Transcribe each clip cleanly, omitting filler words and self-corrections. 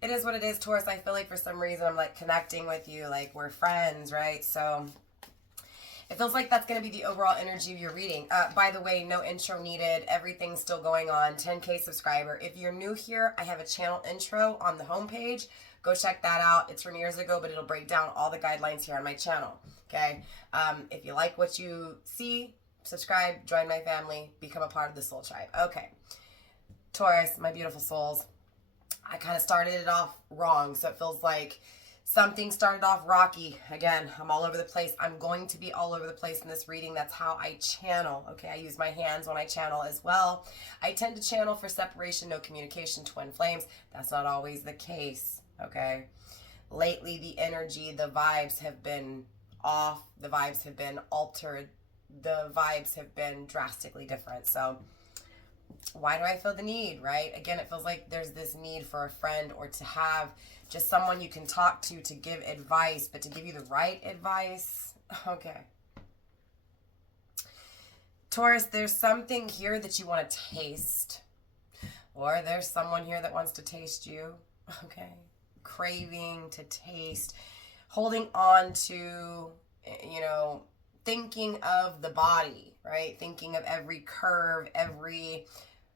It is what it is, Taurus. I feel like for some reason I'm like connecting with you, like we're friends, right? So it feels like that's going to be the overall energy of your reading. By the way, no intro needed. Everything's still going on. 10K subscriber. If you're new here, I have a channel intro on the homepage. Go check that out. It's from years ago, but it'll break down all the guidelines here on my channel. Okay? If you like what you see, subscribe, join my family, become a part of the soul tribe. Okay. Taurus, my beautiful souls. I kind of started it off wrong, so it feels like something started off rocky. Again, I'm all over the place. I'm going to be all over the place in this reading. That's how I channel. Okay, I use my hands when I channel as well. I tend to channel for separation, no communication, twin flames. That's not always the case. Okay. Lately, the energy, the vibes have been off. The vibes have been altered. The vibes have been drastically different. So why do I feel the need, right? Again, it feels like there's this need for a friend or to have just someone you can talk to give advice, but to give you the right advice. Okay. Taurus, there's something here that you want to taste, or there's someone here that wants to taste you. Okay. Craving to taste, holding on to, thinking of the body, right? Thinking of every curve, every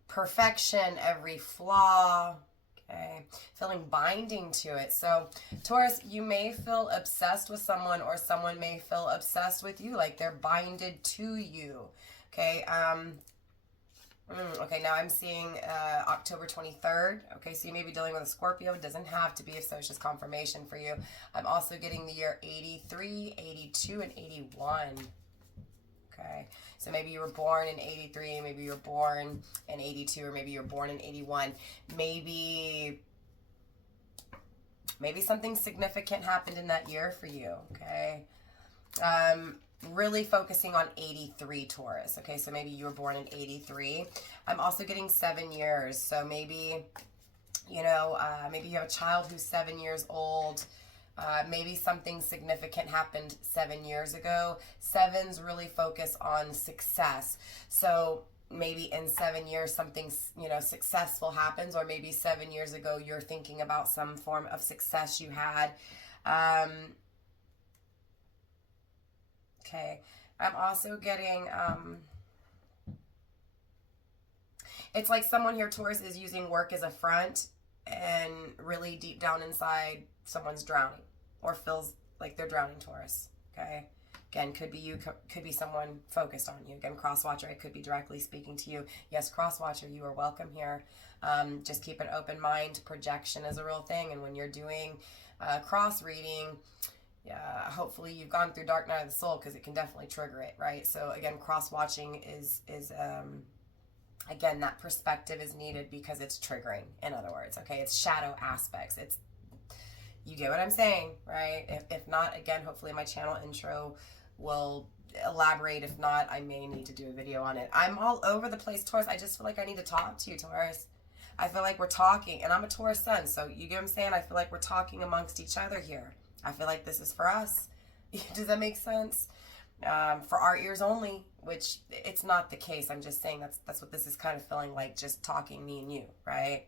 perfection, every flaw. Okay, feeling binding to it. So Taurus, you may feel obsessed with someone, or someone may feel obsessed with you, like they're binded to you. Okay, okay, now I'm seeing October 23rd. Okay, so you may be dealing with a Scorpio. It doesn't have to be, if so it's just confirmation for you. I'm also getting the year 83, 82, and 81. Okay, so maybe you were born in 83, maybe you were born in 82, or maybe you were born in 81. Maybe something significant happened in that year for you, okay? Really focusing on 83, Taurus, okay? So maybe you were born in 83. I'm also getting 7 years, so maybe, maybe you have a child who's 7 years old. Maybe something significant happened 7 years ago. Sevens really focus on success. So maybe in 7 years something, successful happens, or maybe 7 years ago you're thinking about some form of success you had. Okay. I'm also getting, it's like someone here, Taurus, is using work as a front, and really deep down inside someone's drowning, or feels like they're drowning, Taurus. Okay, again, could be you, could be someone focused on you. Again, cross watcher, it could be directly speaking to you. Yes, cross watcher, you are welcome here. Just keep an open mind. Projection is a real thing, and when you're doing cross reading, hopefully you've gone through dark night of the soul, because it can definitely trigger it, right? So again, cross watching is again, that perspective is needed because it's triggering, in other words, okay? It's shadow aspects. You get what I'm saying, right? If not, again, hopefully my channel intro will elaborate. If not, I may need to do a video on it. I'm all over the place, Taurus. I just feel like I need to talk to you, Taurus. I feel like we're talking, and I'm a Taurus sun, so you get what I'm saying? I feel like we're talking amongst each other here. I feel like this is for us. Does that make sense? For our ears only, which it's not the case. I'm just saying that's what this is kind of feeling like, just talking, me and you, right?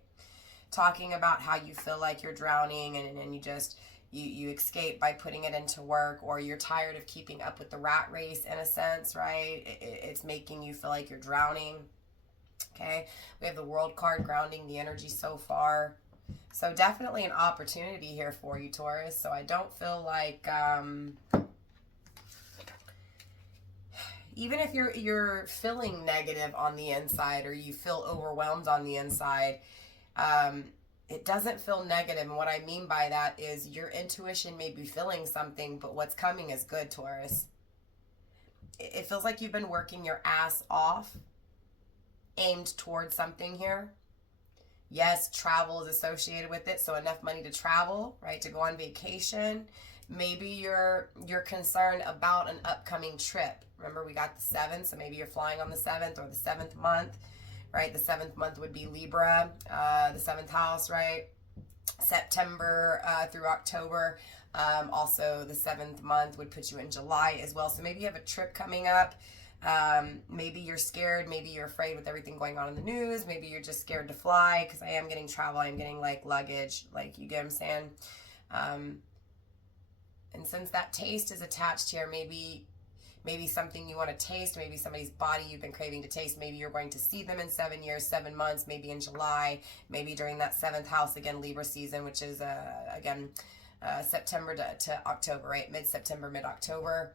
Talking about how you feel like you're drowning, and you just, you escape by putting it into work, or you're tired of keeping up with the rat race, in a sense, right? It's making you feel like you're drowning. Okay, we have the World card grounding the energy so far. So definitely an opportunity here for you, Taurus. So I don't feel like, even if you're feeling negative on the inside, or you feel overwhelmed on the inside, it doesn't feel negative. And what I mean by that is your intuition may be feeling something, but what's coming is good, Taurus. It feels like you've been working your ass off, aimed towards something here. Yes, travel is associated with it, so enough money to travel, right, to go on vacation. Maybe you're concerned about an upcoming trip. Remember, we got the 7th, so maybe you're flying on the 7th, or the 7th month, right? The 7th month would be Libra, the 7th house, right? September through October. Also, the 7th month would put you in July as well. So maybe you have a trip coming up. Maybe you're scared. Maybe you're afraid with everything going on in the news. Maybe you're just scared to fly, because I am getting travel. I'm getting like luggage, like, you get what I'm saying? And since that taste is attached here, maybe something you want to taste, maybe somebody's body you've been craving to taste. Maybe you're going to see them in 7 years, 7 months, maybe in July, maybe during that 7th house, again, Libra season, which is, again, September to October, right? Mid-September, mid-October.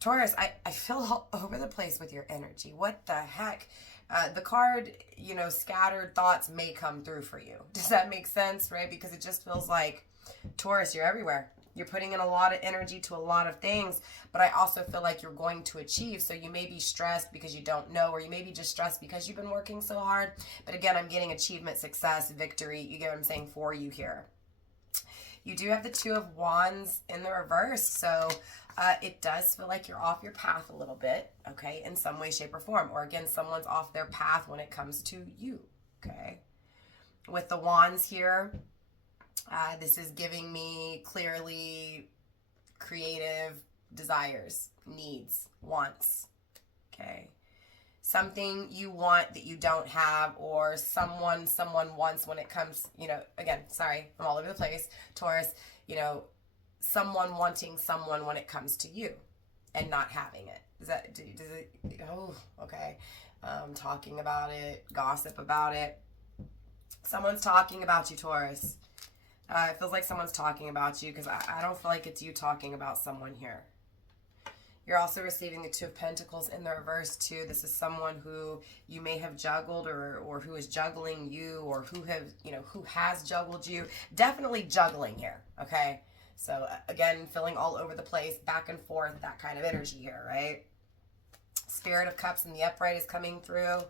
Taurus, I feel all over the place with your energy. What the heck? The card, scattered thoughts may come through for you. Does that make sense, right? Because it just feels like, Taurus, you're everywhere. You're putting in a lot of energy to a lot of things, but I also feel like you're going to achieve. So you may be stressed because you don't know, or you may be just stressed because you've been working so hard. But again, I'm getting achievement, success, victory. You get what I'm saying, for you here. You do have the 2 of Wands in the reverse, so it does feel like you're off your path a little bit, okay, in some way, shape, or form. Or again, someone's off their path when it comes to you, okay? With the Wands here, this is giving me clearly creative desires, needs, wants, okay? Something you want that you don't have, or someone wants when it comes, again, sorry, I'm all over the place, Taurus, someone wanting someone when it comes to you and not having it. Does it, oh, okay. Talking about it, gossip about it. Someone's talking about you, Taurus. It feels like someone's talking about you, because I don't feel like it's you talking about someone here. You're also receiving the 2 of Pentacles in the reverse too. This is someone who you may have juggled, or who is juggling you, or who has juggled you. Definitely juggling here, okay? So again, feeling all over the place, back and forth, that kind of energy here, right? Spirit of Cups in the upright is coming through.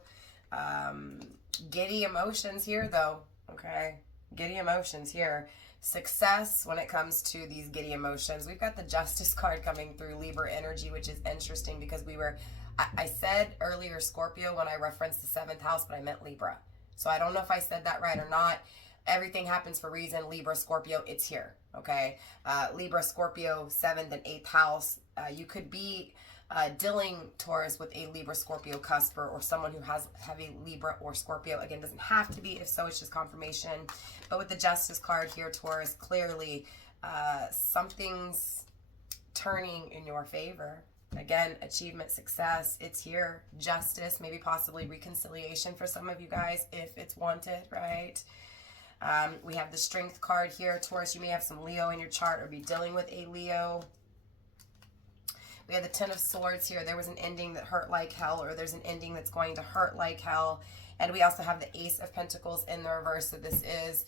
Giddy emotions here though, okay? Giddy emotions here. Success when it comes to these giddy emotions. We've got the Justice card coming through, Libra energy, which is interesting because I said earlier Scorpio when I referenced the 7th house, but I meant Libra. So I don't know if I said that right or not. Everything happens for a reason. Libra, Scorpio, it's here, okay? Libra, Scorpio, 7th and 8th house. You could be dealing, Taurus, with a Libra, Scorpio cusper, or someone who has heavy Libra or Scorpio. Again, doesn't have to be. If so, it's just confirmation. But with the Justice card here, Taurus, clearly something's turning in your favor. Again, achievement, success, it's here. Justice, maybe possibly reconciliation for some of you guys if it's wanted, right? We have the Strength card here, Taurus. You may have some Leo in your chart or be dealing with a Leo. We have the 10 of Swords here. There was an ending that hurt like hell, or there's an ending that's going to hurt like hell. And we also have the Ace of Pentacles in the reverse. So this is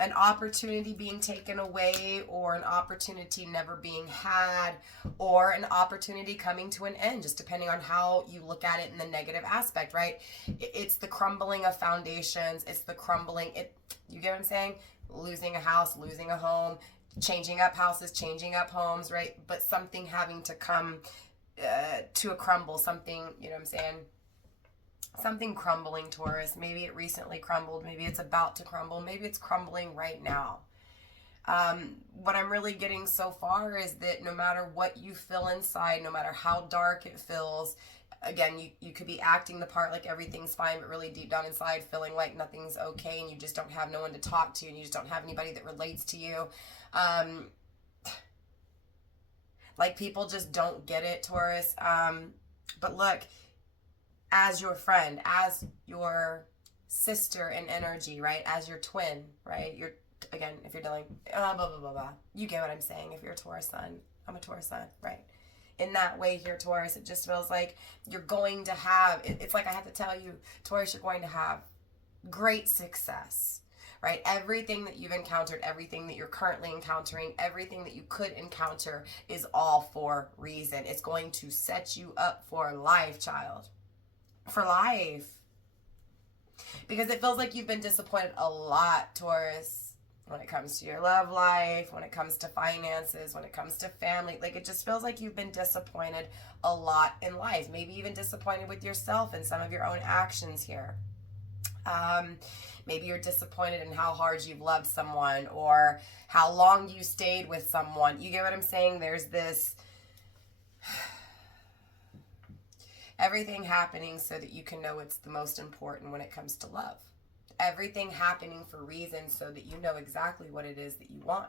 an opportunity being taken away, or an opportunity never being had, or an opportunity coming to an end, just depending on how you look at it in the negative aspect, right? It's the crumbling of foundations. It's the crumbling. You get what I'm saying? Losing a house, losing a home, changing up houses, changing up homes, right? But something having to come to a crumble, something, you know what I'm saying? Something crumbling, Taurus. Maybe it recently crumbled. Maybe it's about to crumble. Maybe it's crumbling right now. What I'm really getting so far is that no matter what you feel inside, no matter how dark it feels, again, you could be acting the part like everything's fine, but really deep down inside feeling like nothing's okay, and you just don't have no one to talk to, and you just don't have anybody that relates to you. Like people just don't get it, Taurus. But look, as your friend, as your sister in energy, right? As your twin, right? Again, if you're dealing, blah, blah, blah, blah. You get what I'm saying. If you're a Taurus sun, I'm a Taurus sun, right? In that way here, Taurus, it just feels like you're going to have, it's like I have to tell you, Taurus, you're going to have great success, right? Everything that you've encountered, everything that you're currently encountering, everything that you could encounter is all for reason. It's going to set you up for life, child. For life. Because it feels like you've been disappointed a lot, Taurus, when it comes to your love life, when it comes to finances, when it comes to family. Like it just feels like you've been disappointed a lot in life. Maybe even disappointed with yourself and some of your own actions here. Maybe you're disappointed in how hard you've loved someone, or how long you stayed with someone. You get what I'm saying? There's this Everything happening so that you can know it's the most important when it comes to love. Everything happening for reasons so that you know exactly what it is that you want.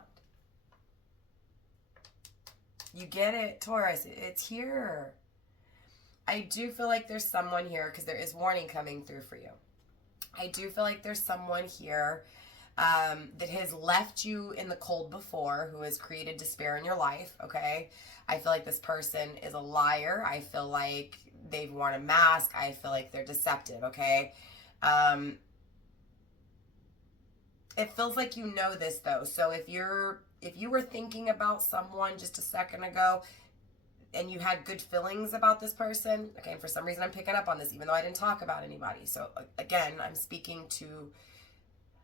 You get it, Taurus? It's here. I do feel like there's someone here, because there is warning coming through for you. I do feel like there's someone here that has left you in the cold before, who has created despair in your life, okay? I feel like this person is a liar. I feel like they've worn a mask. I feel like they're deceptive, okay? It feels like you know this, though. So if you were thinking about someone just a second ago and you had good feelings about this person, okay, and for some reason I'm picking up on this, even though I didn't talk about anybody. So again, I'm speaking to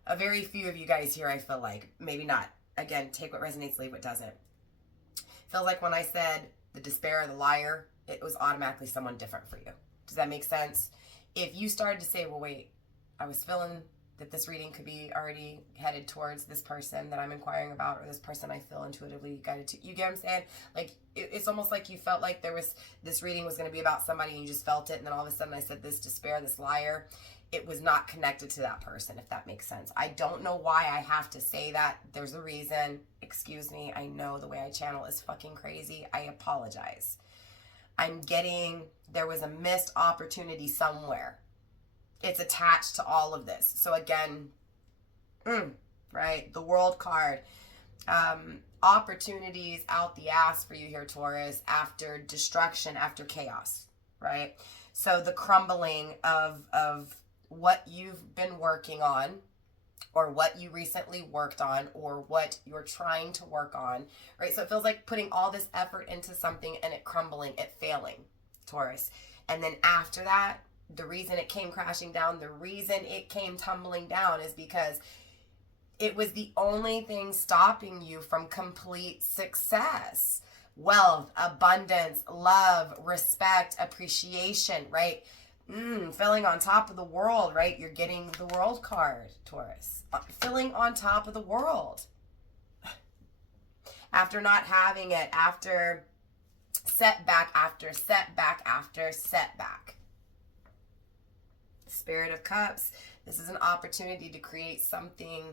a very few of you guys here, I feel like. Maybe not. Again, take what resonates, leave what doesn't. Feels like when I said the despair, the liar, it was automatically someone different for you. Does that make sense? If you started to say, well, wait, I was feeling that this reading could be already headed towards this person that I'm inquiring about, or this person I feel intuitively guided to. You get what I'm saying? Like, it's almost like you felt like this reading was going to be about somebody and you just felt it, and then all of a sudden I said this despair, this liar. It was not connected to that person, if that makes sense. I don't know why I have to say that. There's a reason. Excuse me. I know the way I channel is fucking crazy. I apologize. There was a missed opportunity somewhere. It's attached to all of this. So again, right, the World card. Opportunities out the ass for you here, Taurus, after destruction, after chaos, right? So the crumbling of what you've been working on, or what you recently worked on, or what you're trying to work on, right? So it feels like putting all this effort into something and it crumbling, it failing, Taurus. And then after that, the reason it came crashing down, the reason it came tumbling down is because it was the only thing stopping you from complete success. Wealth, abundance, love, respect, appreciation, right? Feeling on top of the world, right? You're getting the World card, Taurus. Feeling on top of the world. After not having it, after setback after setback after setback. Spirit of Cups, this is an opportunity to create something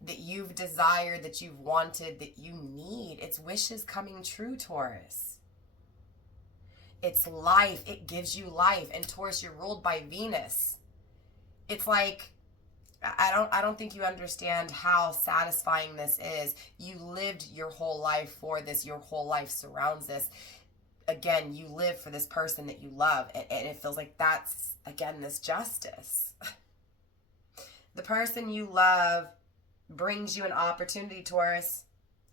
that you've desired, that you've wanted, that you need. It's wishes coming true, Taurus. It's life. It gives you life. And Taurus, you're ruled by Venus. It's like, I don't think you understand how satisfying this is. You lived your whole life for this. Your whole life surrounds this. Again, you live for this person that you love. And it feels like that's, again, this justice. The person you love brings you an opportunity, Taurus.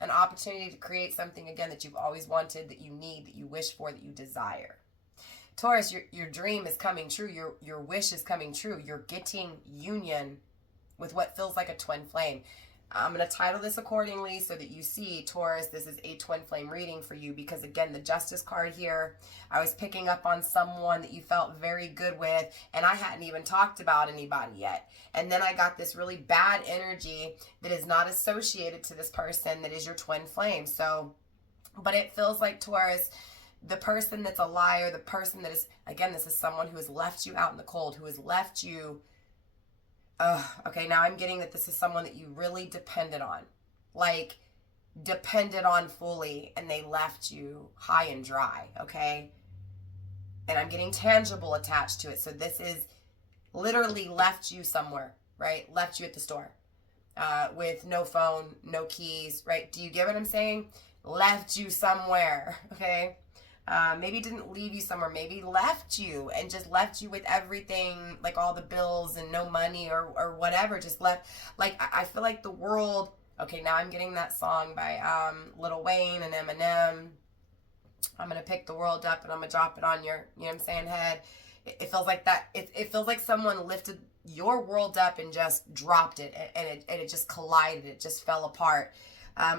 An opportunity to create something, again, that you've always wanted, that you need, that you wish for, that you desire. Taurus, your dream is coming true. Your wish is coming true. You're getting union with what feels like a twin flame. I'm going to title this accordingly so that you see, Taurus, this is a twin flame reading for you, because again, the Justice card here, I was picking up on someone that you felt very good with, and I hadn't even talked about anybody yet. And then I got this really bad energy that is not associated to this person that is your twin flame. So, but it feels like, Taurus, the person that's a liar, the person that is, again, this is someone who has left you out in the cold, who has left you. Okay, now I'm getting that this is someone that you really depended on. Like, depended on fully, and they left you high and dry, okay? And I'm getting tangible attached to it. So this is literally left you somewhere, right? Left you at the store with no phone, no keys, right? Do you get what I'm saying? Left you somewhere, okay? Maybe didn't leave you somewhere, maybe left you and just left you with everything, like all the bills and no money or whatever, just left. Like, I feel like the world, okay, now I'm getting that song by Lil Wayne and Eminem. I'm going to pick the world up and I'm going to drop it on your, you know what I'm saying, head. It feels like that. It feels like someone lifted your world up and just dropped it, and it just collided. It just fell apart.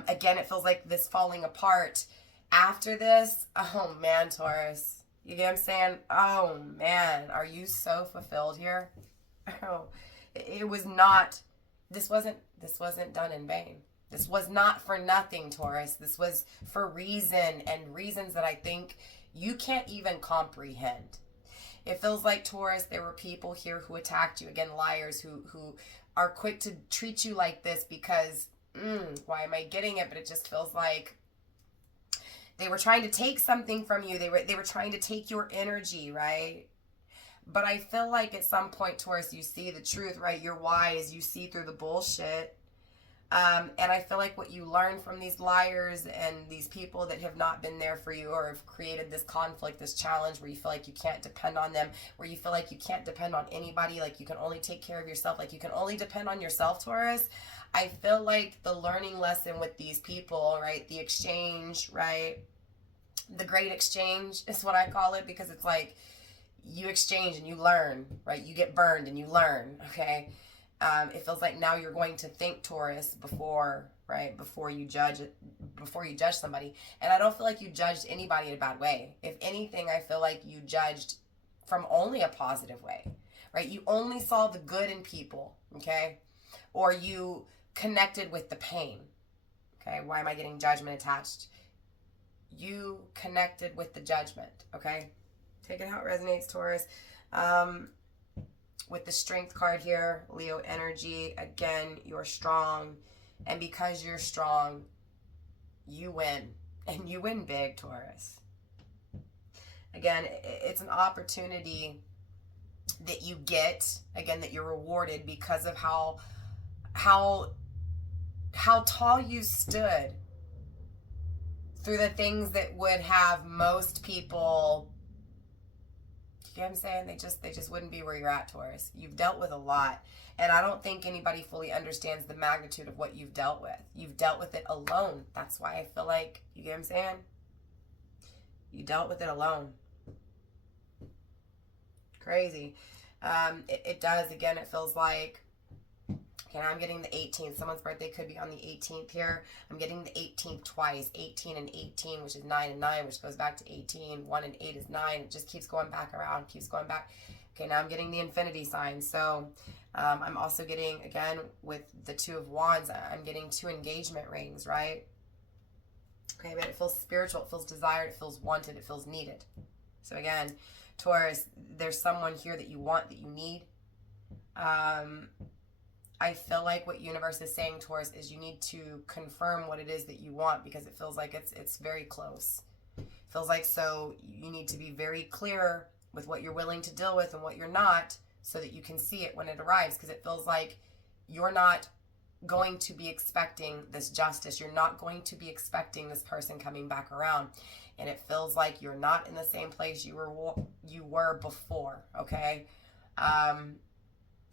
Again, it feels like this falling apart. After this, oh man, Taurus, you get what I'm saying? Oh man, are you so fulfilled here? Oh, it was not, this wasn't done in vain. This was not for nothing, Taurus. This was for reason, and reasons that I think you can't even comprehend. It feels like, Taurus, there were people here who attacked you. Again, liars who are quick to treat you like this because, why am I getting it? But it just feels like they were trying to take something from you. They were trying to take your energy, right? But I feel like at some point, Taurus, you see the truth, right? You're wise. You see through the bullshit. And I feel like what you learn from these liars and these people that have not been there for you or have created this conflict, this challenge where you feel like you can't depend on them, where you feel like you can't depend on anybody, like you can only take care of yourself, like you can only depend on yourself, Taurus. I feel like the learning lesson with these people, right? The exchange, right? The great exchange is what I call it, because it's like you exchange and you learn, right? You get burned and you learn, okay? It feels like now you're going to think, Taurus, before you judge somebody. And I don't feel like you judged anybody in a bad way. If anything, I feel like you judged from only a positive way, right? You only saw the good in people, okay? Or you connected with the pain, okay? Why am I getting judgment attached? You connected with the judgment, okay? Take it how it resonates, Taurus. With the Strength card here, Leo energy, again, you're strong. And because you're strong, you win. And you win big, Taurus. Again, it's an opportunity that you get, again, that you're rewarded because of how tall you stood through the things that would have most people, you know what I'm saying? They just wouldn't be where you're at, Taurus. You've dealt with a lot. And I don't think anybody fully understands the magnitude of what you've dealt with. You've dealt with it alone. That's why I feel like, you get what I'm saying? You dealt with it alone. Crazy. It does. Again, it feels like, okay, now I'm getting the 18th. Someone's birthday could be on the 18th here. I'm getting the 18th twice. 18 and 18, which is 9 and 9, which goes back to 18. 1 and 8 is 9. It just keeps going back around, keeps going back. Okay, now I'm getting the infinity sign. So I'm also getting, again, with the 2 of Wands, I'm getting 2 engagement rings, right? Okay, but it feels spiritual. It feels desired. It feels wanted. It feels needed. So again, Taurus, there's someone here that you want, that you need. I feel like what universe is saying, Taurus, is you need to confirm what it is that you want, because it feels like it's very close. It feels like, so you need to be very clear with what you're willing to deal with and what you're not, so that you can see it when it arrives, because it feels like you're not going to be expecting this justice. You're not going to be expecting this person coming back around. And it feels like you're not in the same place you were before, okay?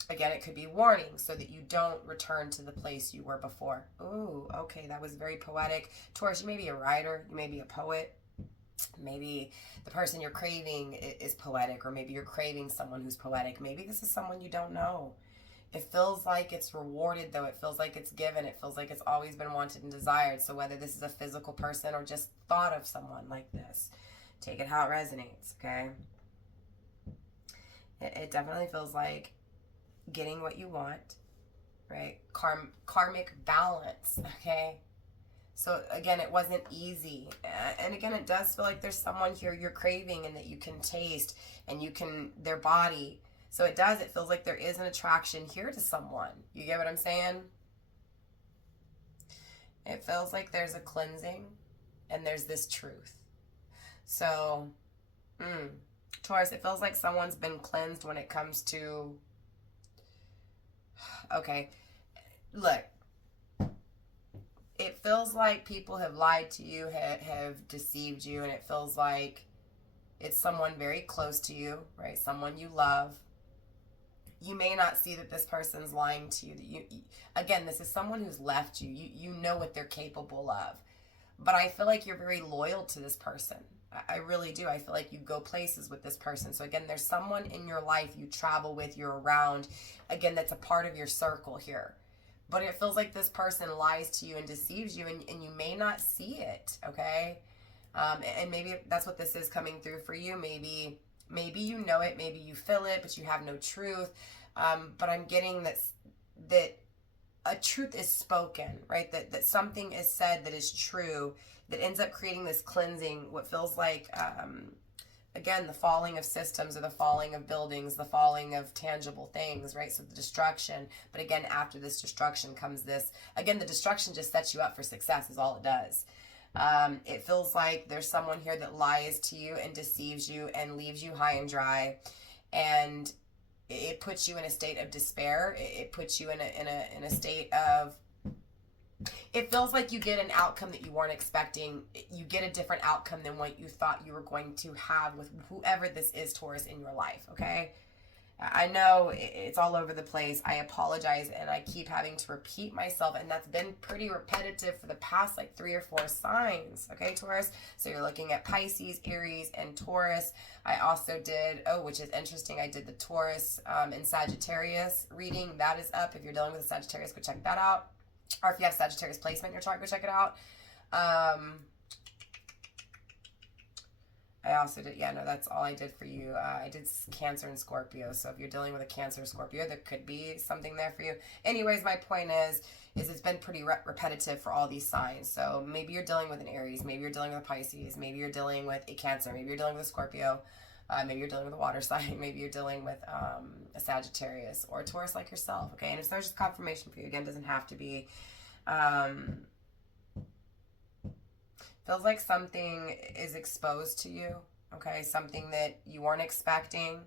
Again, it could be warning so that you don't return to the place you were before. Ooh, okay, that was very poetic. Taurus, you may be a writer, you may be a poet. Maybe the person you're craving is poetic, or maybe you're craving someone who's poetic. Maybe this is someone you don't know. It feels like it's rewarded, though. It feels like it's given. It feels like it's always been wanted and desired. So whether this is a physical person or just thought of someone like this, take it how it resonates, okay? It definitely feels like getting what you want, right? Karmic balance, okay? So again, it wasn't easy. And again, it does feel like there's someone here you're craving and that you can taste, and you can, their body. So it feels like there is an attraction here to someone. You get what I'm saying? It feels like there's a cleansing and there's this truth. So, Taurus, it feels like someone's been cleansed when it comes to, okay, look, it feels like people have lied to you, have deceived you, and it feels like it's someone very close to you, right? Someone you love. You may not see that this person's lying to you. Again, this is someone who's left you. You know what they're capable of. But I feel like you're very loyal to this person. I really do. I feel like you go places with this person. So again, there's someone in your life you travel with, you're around. Again, that's a part of your circle here. But it feels like this person lies to you and deceives you, and you may not see it, okay? And maybe that's what this is coming through for you. Maybe you know it, maybe you feel it, but you have no truth. But I'm getting that a truth is spoken, right? That something is said that is true, that ends up creating this cleansing, what feels like, again, the falling of systems or the falling of buildings, the falling of tangible things, right? So the destruction. But again, after this destruction comes this, again, the destruction just sets you up for success is all it does. It feels like there's someone here that lies to you and deceives you and leaves you high and dry. And it puts you in a state of despair. It puts you in a state of, it feels like you get an outcome that you weren't expecting. You get a different outcome than what you thought you were going to have with whoever this is, Taurus, in your life, okay? I know it's all over the place. I apologize, and I keep having to repeat myself, and that's been pretty repetitive for the past like 3 or 4 signs, okay, Taurus? So you're looking at Pisces, Aries, and Taurus. I also did, which is interesting, I did the Taurus and Sagittarius reading. That is up. If you're dealing with a Sagittarius, go check that out. Or if you have Sagittarius placement in your chart, go check it out. I also did, that's all I did for you. I did Cancer and Scorpio. So if you're dealing with a Cancer or Scorpio, there could be something there for you. Anyways, my point is it's been pretty repetitive for all these signs. So maybe you're dealing with an Aries, maybe you're dealing with a Pisces, maybe you're dealing with a Cancer, maybe you're dealing with a Scorpio, maybe you're dealing with a water sign, maybe you're dealing with a Sagittarius or a Taurus like yourself, okay? And if there's just confirmation for you, again, it doesn't have to be. Feels like something is exposed to you, okay? Something that you weren't expecting.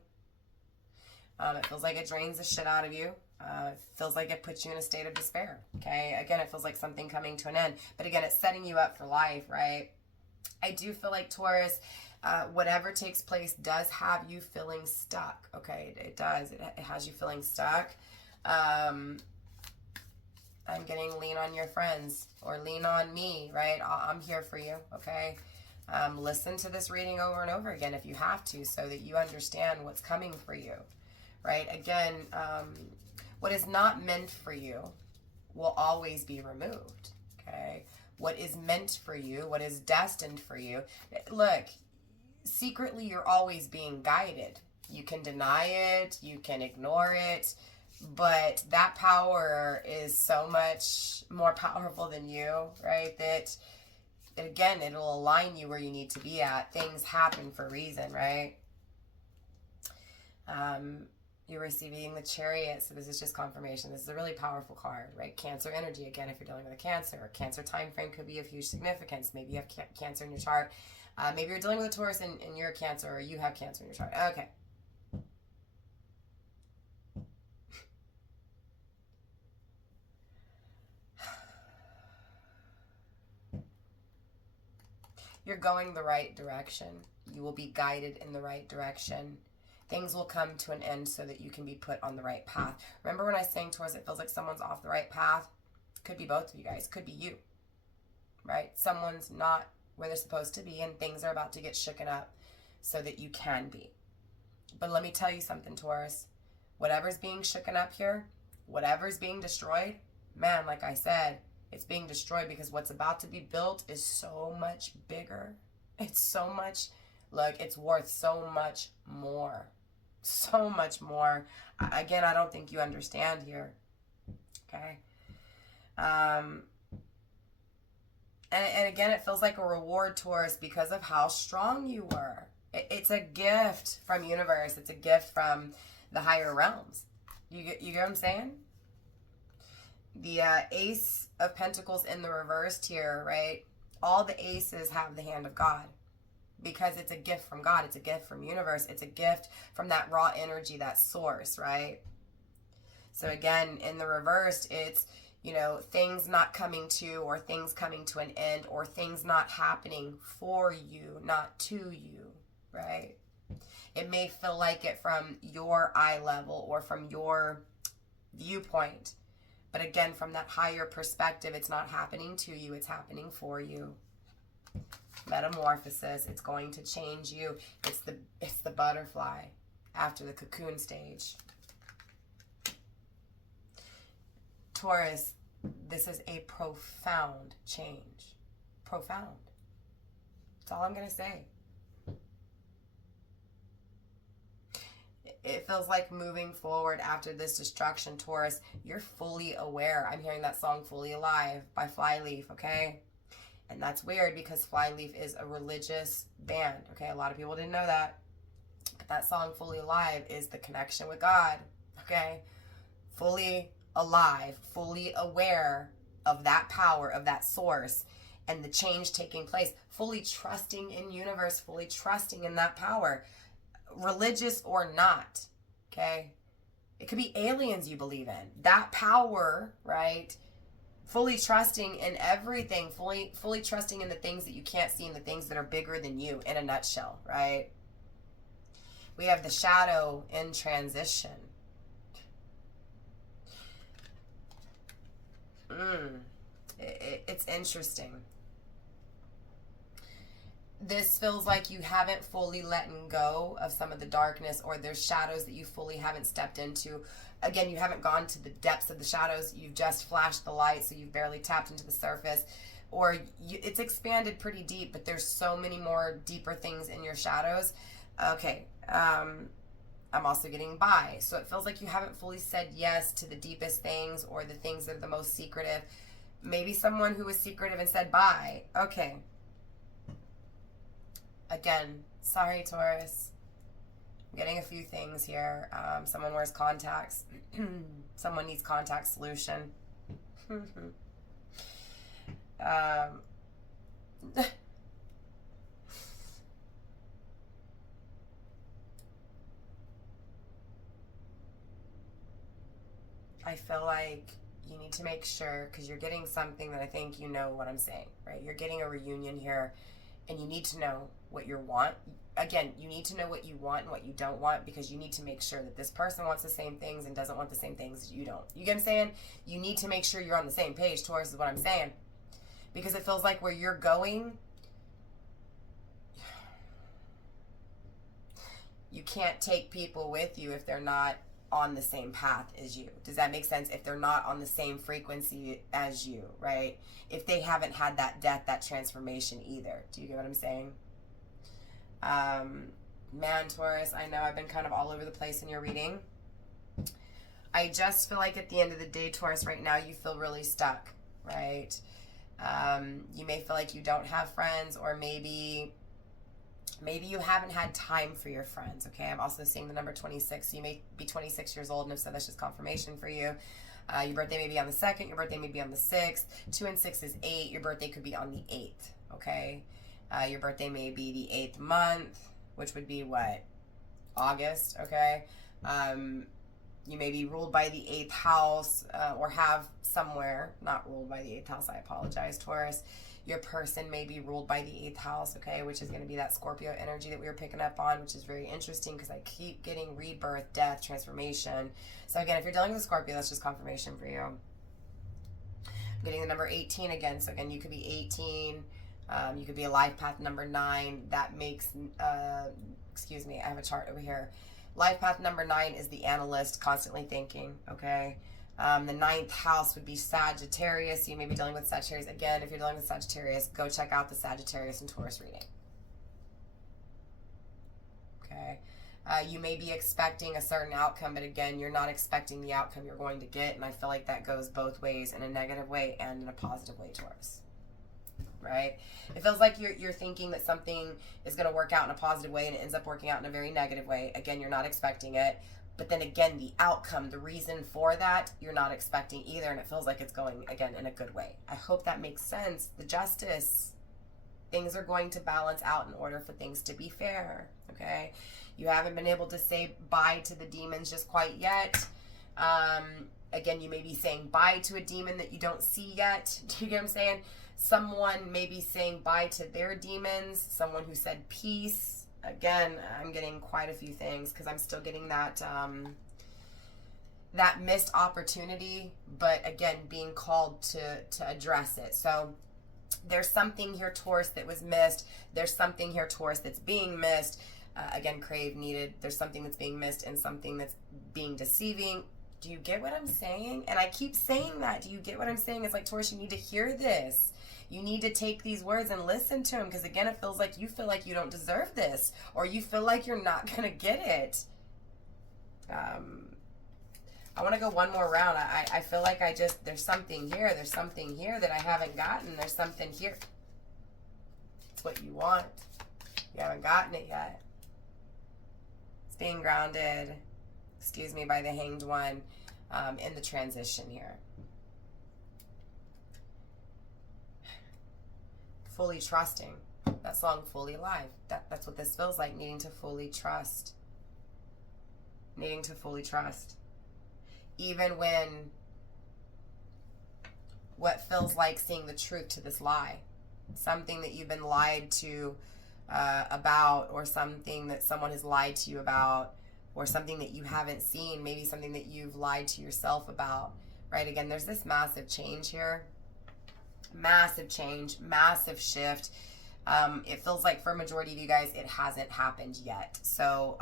It feels like it drains the shit out of you. It feels like it puts you in a state of despair, okay? Again, it feels like something coming to an end. But again, it's setting you up for life, right? I do feel like, Taurus, whatever takes place does have you feeling stuck, okay? It does. It has you feeling stuck. I'm getting lean on your friends or lean on me, right? I'm here for you, okay? Listen to this reading over and over again if you have to so that you understand what's coming for you, right? Again, what is not meant for you will always be removed, okay? What is meant for you, what is destined for you. Look, secretly you're always being guided. You can deny it, you can ignore it, but that power is so much more powerful than you, right? That, again, it'll align you where you need to be at. Things happen for a reason, right? You're receiving the Chariot, so this is just confirmation. This is a really powerful card, right? Cancer energy, again, if you're dealing with a Cancer. Or Cancer time frame could be of huge significance. Maybe you have Cancer in your chart. Maybe you're dealing with a Taurus and you're a Cancer, or you have Cancer in your chart. Okay. You're going the right direction. You will be guided in the right direction. Things will come to an end so that you can be put on the right path. Remember when I was saying, Taurus, it feels like someone's off the right path? Could be both of you guys. Could be you, right? Someone's not where they're supposed to be and things are about to get shooken up so that you can be. But let me tell you something, Taurus. Whatever's being shooken up here, whatever's being destroyed, man, like I said, it's being destroyed because what's about to be built is so much bigger. It's so much, look, it's worth so much more. So much more. Again, I don't think you understand here. Okay? And again, it feels like a reward, Taurus, because of how strong you were. It's a gift from universe. It's a gift from the higher realms. You get what I'm saying? The Ace of Pentacles in the reversed here, right? All the aces have the hand of God because it's a gift from God. It's a gift from universe. It's a gift from that raw energy, that source, right? So again, in the reversed, it's, things not coming to, or things coming to an end, or things not happening for you, not to you, right? It may feel like it from your eye level or from your viewpoint. But again, from that higher perspective, it's not happening to you, it's happening for you. Metamorphosis, it's going to change you. It's the butterfly after the cocoon stage. Taurus, this is a profound change. Profound. That's all I'm going to say. It feels like moving forward after this destruction, Taurus, you're fully aware. I'm hearing that song Fully Alive by Flyleaf, okay? And that's weird because Flyleaf is a religious band, okay? A lot of people didn't know that. But that song Fully Alive is the connection with God, okay? Fully alive, fully aware of that power, of that source, and the change taking place, fully trusting in universe, fully trusting in that power, religious or not, okay? It could be aliens you believe in. That power, right? Fully trusting in everything, fully trusting in the things that you can't see and the things that are bigger than you, in a nutshell, right? We have the shadow in transition. It's interesting. This feels like you haven't fully let go of some of the darkness, or there's shadows that you fully haven't stepped into. Again, you haven't gone to the depths of the shadows. You've just flashed the light, so you've barely tapped into the surface. Or it's expanded pretty deep, but there's so many more deeper things in your shadows. Okay, I'm also getting bi. So it feels like you haven't fully said yes to the deepest things or the things that are the most secretive. Maybe someone who was secretive and said bi. Okay. Again, sorry, Taurus. I'm getting a few things here. Someone wears contacts. Someone needs contact solution. I feel like you need to make sure, because you're getting something that I think you know what I'm saying, right? You're getting a reunion here, and you need to know what you want. Again, you need to know what you want and what you don't want, because you need to make sure that this person wants the same things and doesn't want the same things you don't. You get what I'm saying? You need to make sure you're on the same page, Taurus, is what I'm saying. Because it feels like where you're going, you can't take people with you if they're not on the same path as you. Does that make sense? If they're not on the same frequency as you, right? If they haven't had that death, that transformation either. Do you get what I'm saying? Man, Taurus, I know I've been kind of all over the place in your reading. I just feel like at the end of the day, Taurus, right now you feel really stuck, right? You may feel like you don't have friends, or maybe you haven't had time for your friends, okay? I'm also seeing the number 26, so you may be 26 years old, and if so, that's just confirmation for you. Your birthday may be on the 2nd, your birthday may be on the 6th, 2 and 6 is 8, your birthday could be on the 8th, okay? Your birthday may be the 8th month, which would be what? August, okay? You may be ruled by the 8th house, or have somewhere, not ruled by the 8th house, I apologize, Taurus. Your person may be ruled by the 8th house, okay, which is going to be that Scorpio energy that we were picking up on, which is very interesting because I keep getting rebirth, death, transformation. So again, if you're dealing with a Scorpio, that's just confirmation for you. I'm getting the number 18 again. So again, you could be 18. You could be a life path number 9. That makes, excuse me, I have a chart over here. Life path number 9 is the analyst, constantly thinking, okay? The 9th house would be Sagittarius. You may be dealing with Sagittarius. Again, if you're dealing with Sagittarius, go check out the Sagittarius and Taurus reading. Okay. You may be expecting a certain outcome, but again, you're not expecting the outcome you're going to get, and I feel like that goes both ways, in a negative way and in a positive way, Taurus. Right? It feels like you're thinking that something is going to work out in a positive way, and it ends up working out in a very negative way. Again, you're not expecting it. But then again, the outcome, the reason for that, you're not expecting either, and it feels like it's going, again, in a good way. I hope that makes sense. The justice. Things are going to balance out in order for things to be fair, okay? You haven't been able to say bye to the demons just quite yet. Again, you may be saying bye to a demon that you don't see yet. Do you get what I'm saying? Someone may be saying bye to their demons. Someone who said peace. Again, I'm getting quite a few things because I'm still getting that that missed opportunity, but again, being called to address it. So there's something here, Taurus, that was missed. There's something here, Taurus, that's being missed. Again, crave, needed. There's something that's being missed and something that's being deceiving. Do you get what I'm saying? And I keep saying that. Do you get what I'm saying? It's like, Taurus, you need to hear this. You need to take these words and listen to them, because again, it feels like you feel like you don't deserve this, or you feel like you're not going to get it. I want to go one more round. I feel like there's something here. There's something here that I haven't gotten. There's something here. It's what you want. You haven't gotten it yet. It's being grounded, excuse me, by the Hanged One in the transition here. Fully trusting. That song, Fully Alive. That's what this feels like, needing to fully trust. Needing to fully trust. Even when what feels like seeing the truth to this lie. Something that you've been lied to about, or something that someone has lied to you about, or something that you haven't seen, maybe something that you've lied to yourself about, right? Again, there's this massive change here. Massive change, massive shift. It feels like for a majority of you guys, it hasn't happened yet. So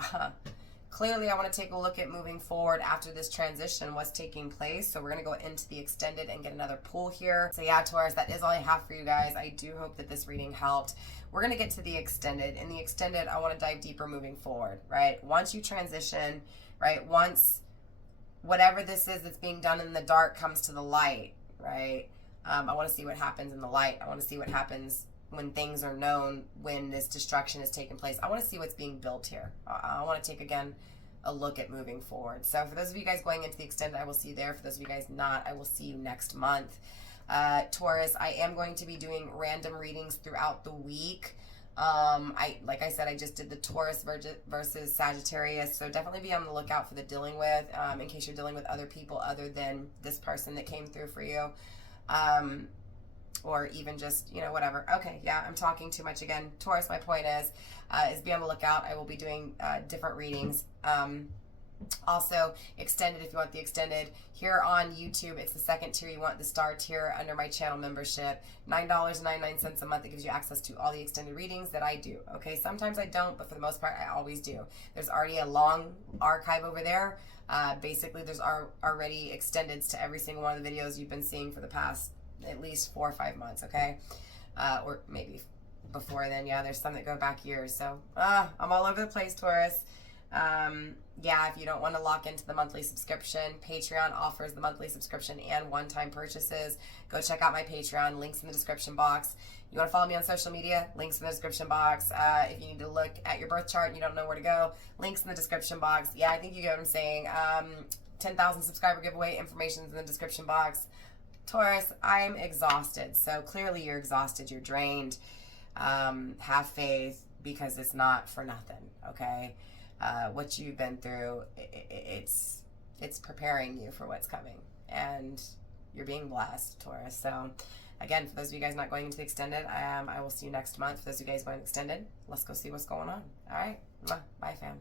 clearly I want to take a look at moving forward after this transition, what's taking place. So we're going to go into the extended and get another pull here. So yeah, Taurus, that is all I have for you guys. I do hope that this reading helped. We're going to get to the extended. In the extended, I want to dive deeper moving forward, right? Once you transition, right? Once whatever this is that's being done in the dark comes to the light, right? I want to see what happens in the light. I want to see what happens when things are known, when this destruction is taking place. I want to see what's being built here. I want to take, again, a look at moving forward. So for those of you guys going into the extended, I will see you there. For those of you guys not, I will see you next month. Taurus, I am going to be doing random readings throughout the week. Like I said, I just did the Taurus versus Sagittarius, so definitely be on the lookout for the dealing with, in case you're dealing with other people other than this person that came through for you. Or even just, you know, whatever. Okay, yeah, I'm talking too much again. Taurus, my point is be on the lookout. I will be doing different readings. Also, extended, if you want the extended. Here on YouTube, it's the second tier. You want the star tier under my channel membership. $9.99 a month. It gives you access to all the extended readings that I do. Okay, sometimes I don't, but for the most part, I always do. There's already a long archive over there. Basically, there's already extendeds to every single one of the videos you've been seeing for the past at least 4 or 5 months, okay? Or maybe before then. Yeah, there's some that go back years. So I'm all over the place, Taurus. Yeah, if you don't want to lock into the monthly subscription, Patreon offers the monthly subscription and one-time purchases. Go check out my Patreon, links in the description box. You want to follow me on social media, links in the description box. If you need to look at your birth chart and you don't know where to go, links in the description box. Yeah, I think you get what I'm saying. 10,000 subscriber giveaway, information's in the description box. Taurus, I'm exhausted. So clearly you're exhausted, you're drained. Have faith, because it's not for nothing, okay? What you've been through, it's preparing you for what's coming, and you're being blessed, Taurus. So again, for those of you guys not going into the extended, I will see you next month. For those of you guys going extended, let's go see what's going on. All right, bye fam.